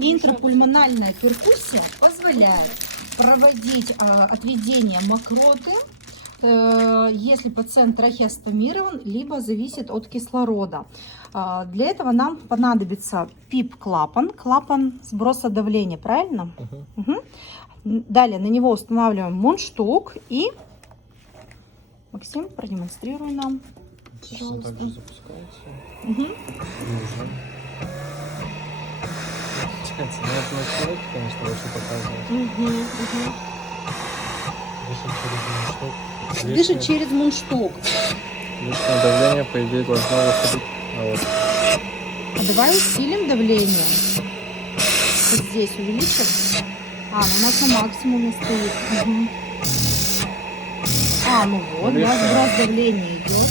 Интрапульмональная перкуссия позволяет проводить отведение мокроты, если пациент трахеостомирован, либо зависит от кислорода. Для этого нам понадобится ПИП-клапан, клапан сброса давления, правильно? Угу. Далее на него устанавливаем мундштук и... Максим, продемонстрируй нам, пожалуйста. Также запускается. Угу. Ну, это на человеке, конечно, лучше показывать. Дышит через мундштук. Дышит через мундштук. Лишнее давление, по идее, должно выходить. А давай усилим давление. Вот здесь увеличим. Ну у нас на максимуме стоит. Ну вот, у нас сброс давления идет.